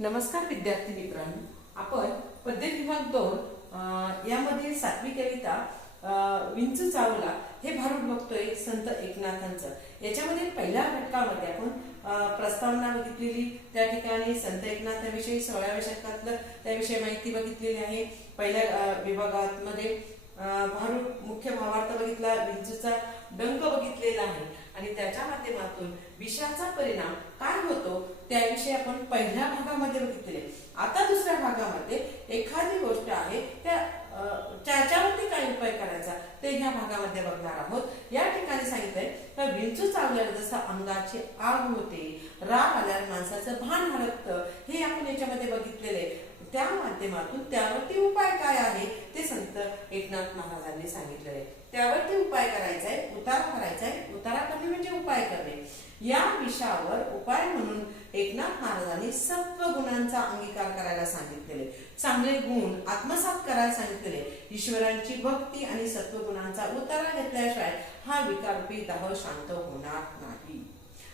नमस्कार विद्यार्थी मित्रांनो, आपण पद्य विभाग 2 यामध्ये 7वी कविता विंचू चावला हे भारूड बघतोय संत एकनाथांचं। याच्यामध्ये पहिल्या घटकामध्ये आपण प्रस्तावना बघितलेली, त्या ठिकाणी संत एकनाथाविषयी 16व्या शतकातलं त्याविषयी माहिती बघितलेली आहे। पहिल्या विभागामध्ये भारूड मुख्य भावार्थ बघितला, विंचूचा डंक बघितलेला आहे आणि त्याच्या माध्यमातून विषाचा परिणाम काय होतो त्याविषयी आपण पहिल्या भागामध्ये बघितले। आता दुसऱ्या भागामध्ये एखादी गोष्ट आहे त्याच्यावरती काय उपाय करायचा ते ह्या भागामध्ये बघणार आहोत। या ठिकाणी सांगितलंय तर विंचू चावल्यावर जसं अंगाची आग होते, राग आल्यावर माणसाचं भान हरपतं, हे आपण याच्यामध्ये बघितलेले। त्या माध्यमातून त्यावरती उपाय काय आहे ते संत एकनाथ महाराजांनी सांगितलेले। त्यावरती उपाय करायचा आहे, उतारा करायचा आहे। उतारा करणे म्हणजे उपाय करणे। या विषयावर उपाय म्हणून एकनाथ महाराजांनी सत्व गुणांचा अंगीकार करायला सांगितलेले, चांगले गुण आत्मसात करायला सांगितलेले। ईश्वरांची भक्ती आणि सत्व गुणांचा उतारा घेतल्याशिवाय हा विकाररूपी दाह शांत होणार नाही।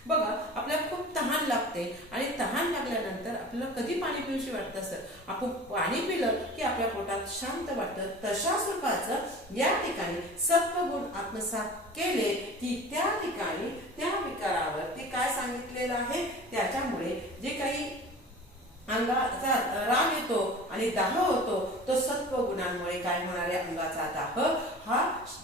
बघा, आपल्याला खूप तहान लागते आणि तहान लागल्यानंतर आपल्याला कधी पाणी पिऊशी वाटतं असतं, आपण पाणी पिलं की आपल्या पोटात शांत वाटतं। तशा स्वरूपाचं या ठिकाणी सत्वगुण आत्मसात केले की त्या ठिकाणी त्या विकारावरती काय सांगितलेलं आहे, त्याच्यामुळे जे काही अंगाचा राग येतो आणि दाह होतो तो सत्व गुणांमुळे काय होणार आहे, अंगाचा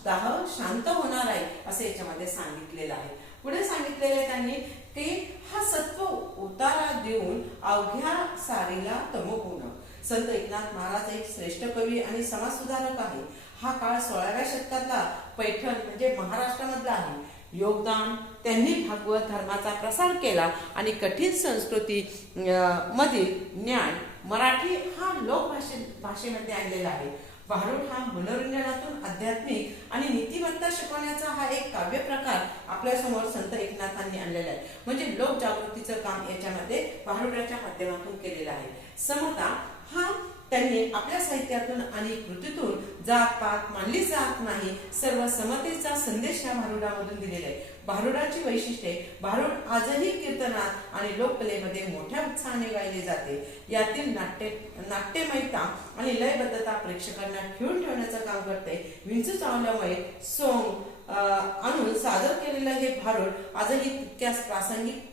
दाह शांत होणार आहे असे याच्यामध्ये सांगितलेलं आहे। पुढे सांगितलेले त्यांनी की हा सत्व उतारा देऊन अवघ्या सारीला तमोगुण। संत एकनाथ महाराज एक श्रेष्ठ कवी आणि समाजसुधारक आहे। हा काळ 16व्या शतकातला पैठण म्हणजे महाराष्ट्रामधला आहे। योगदान त्यांनी भागवत धर्माचा प्रसार केला आणि कठीण संस्कृती मधील ज्ञान मराठी हा भाषेमध्ये आणलेला आहे। भारूड हा मनोरंजनातून आध्यात्मिक आणि नीतिमत्ता शिकवण्याचा हा एक काव्य प्रकार आपल्या समोर संत एकनाथांनी आणलेला आहे। म्हणजे लोक जागृतीचं काम याच्यामध्ये भारूडाच्या माध्यमातून केलेलं आहे। समता हा त्यांनी आपल्या साहित्यातून आणि कृतीतून जात पात मानली जात नाही, सर्व समतेचा संदेश या भारूडामधून दिलेला आहे। भारूडाची वैशिष्ट्ये, भारूड आजही कीर्तनात आणि लोककलेमध्ये मोठ्या उत्साहाने गायले जाते। यातील नाट्यमयता आणि लयबद्धता प्रेक्षकांना खिळून ठेवण्याचं काम करते। विंचू चावल्यामुळे सोंग आणून सादर केलेलं हे भारूड आजही तितक्याच प्रासंगिक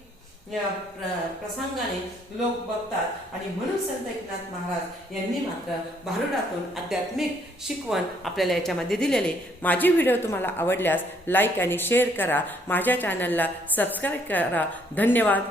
प्रसंगाने लोक बघतात आणि म्हणून संत एकनाथ महाराज यांनी मात्र भारूडातून आध्यात्मिक शिकवण आपल्याला याच्यामध्ये दिलेले। माझी व्हिडिओ तुम्हाला आवडल्यास लाईक आणि शेअर करा, माझ्या चॅनलला सबस्क्राईब करा। धन्यवाद।